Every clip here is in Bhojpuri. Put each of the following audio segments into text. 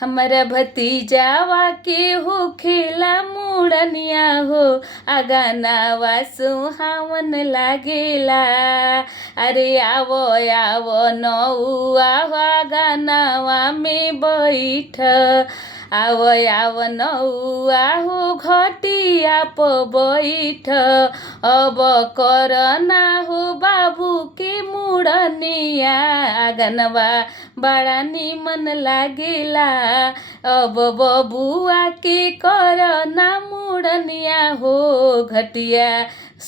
हमारा भतीजावा के हो खेला मुड़निया हो आगानावा सुहावन लागेला। अरे आवो आवो नौआ आगानावा में बैठ आवो आवो नौआ हो घटिया प बैठ अब करना हो बाबू के मुड़निया आगनवा बड़ा निमन लागेला। अब बबुआ के करना मुड़निया हो घटिया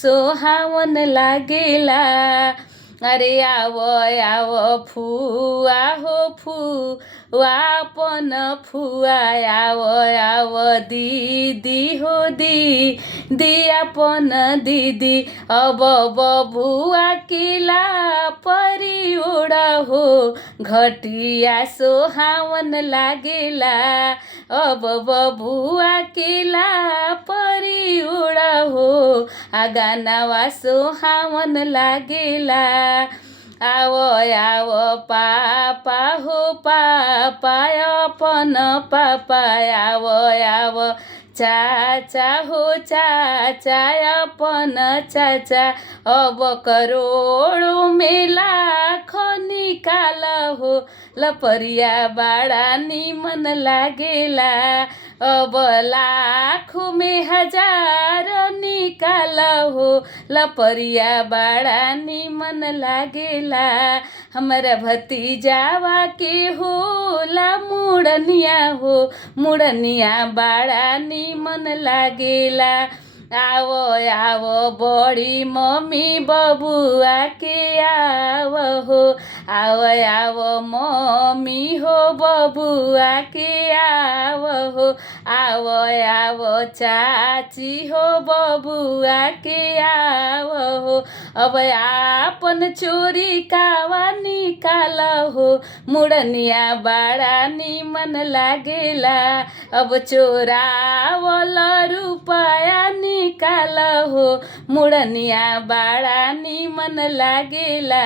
सोहावन लागेला। अरे आवो आवो फुआ हो फुआ अपन फुआ आवो आवो दीदी हो दीदी अपन दीदी अब बबुआ किला परियोड़ हो घटिया सोहावन लागेला। अब बबुआ किला परियोड़ हो आगानावा सोहावन लागेला। आवो आवो पापा हो पापा अपन पापा आवो आवो चाचा हो चाचा अपन चाचा अब करोड़ों में लाख निकाल हो लपरिया बड़ा निमन लागेला। अब लाख में हजार निकाल हो लपरिया बड़ा निमन लागेला। हमारा भतीजावा के होला मुड़निया हो मुड़निया बड़ा निमन लागेला। आवो आवो बड़ी मम्मी बबुआ के आवो हो आवो आवो मम्मी हो बबुआ के आवो हो आवो आवो चाची हो बबुआ के आवो हो अब आपन चोरी कावा निकाल हो मुड़निया बड़ा निमन लागेला। अब चोरावल रुपया निकाल हो मुड़निया बड़ा निमन लागेला।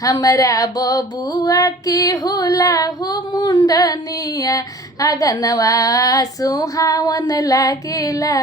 हमरा बबुआ के होला हो मुंडनिया आगनवा सुहावन लागेला।